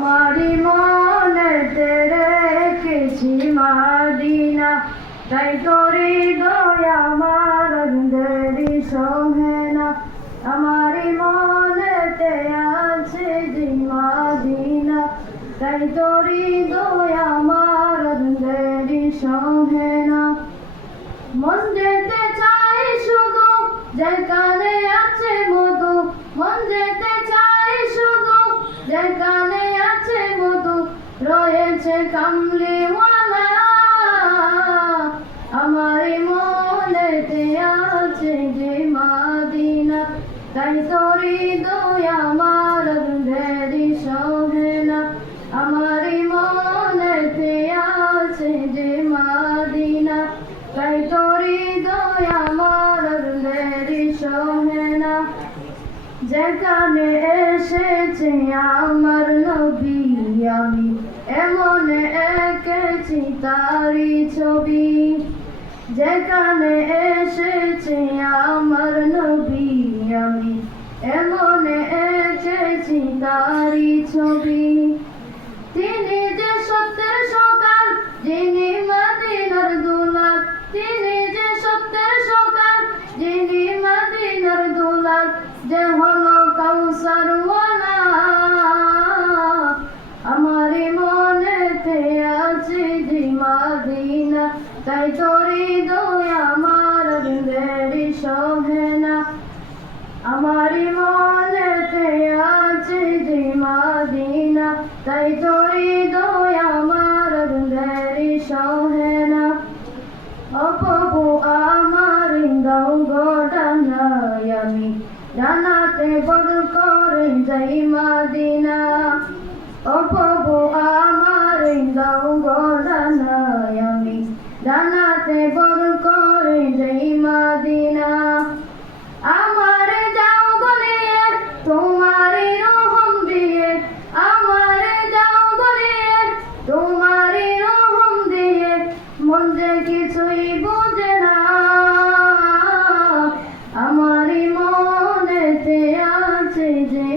আমারি মনেতে রেখেছি মদিনা, তাই তোরি দয়া আমার দেরি সহে না। আমারি মনেতে আছে যে মদিনা, তাই তোরি দয়া আমার দেরি সহে না। মন যেতে চাই শুধু যেখানে আছে মধু, মন যেতে চাই শুধু যেখানে আছে মধু, রয়েছে কামলিওয়ালা। আমার মনেতে আছে যে মদিনা, তাই তোরি দয়া আমার দেরি সহে না। আমার মনেতে আছে যে মদিনা, তাই তোরি দয়া আমার দেরি সহে না। যেখানে এসেছে আমার নবী, আমি এমন এঁকেছি তারি ছবি। যেখানে এসেছে আমার নবী, আমি এমন এঁকেছি তারি ছবি। তিনি যে সত্যের সকাল, যিনি মদিনার দুলাল, তিনি যে সত্যের সকাল, যিনি মদিনার দুলাল, যে হলো কাউসারওয়ালা। আমার মনেতে আছে যে মদিনা, তাই তোরি দয়া আমার দেরি সহে না। আমার মনেতে আছে যে মদিনা, তাই তোরি দয়া আমার দেরি সহে না। ও প্রভু আমার দাও গো ডানায়, আমি ডানাতে বড় করে যাই মদিনা। ও প্রভু আমার দাও গো ডানায়, আমি ডানাতে বড় করে যাই মদিনা। আমারে যাও গলিয়ে তোমারি রহম দিয়ে, আমারে যাও গলিয়ে তোমারি রহম দিয়ে, মন যে কিছুই বোঝে না। আমারি মনেতে আছে যে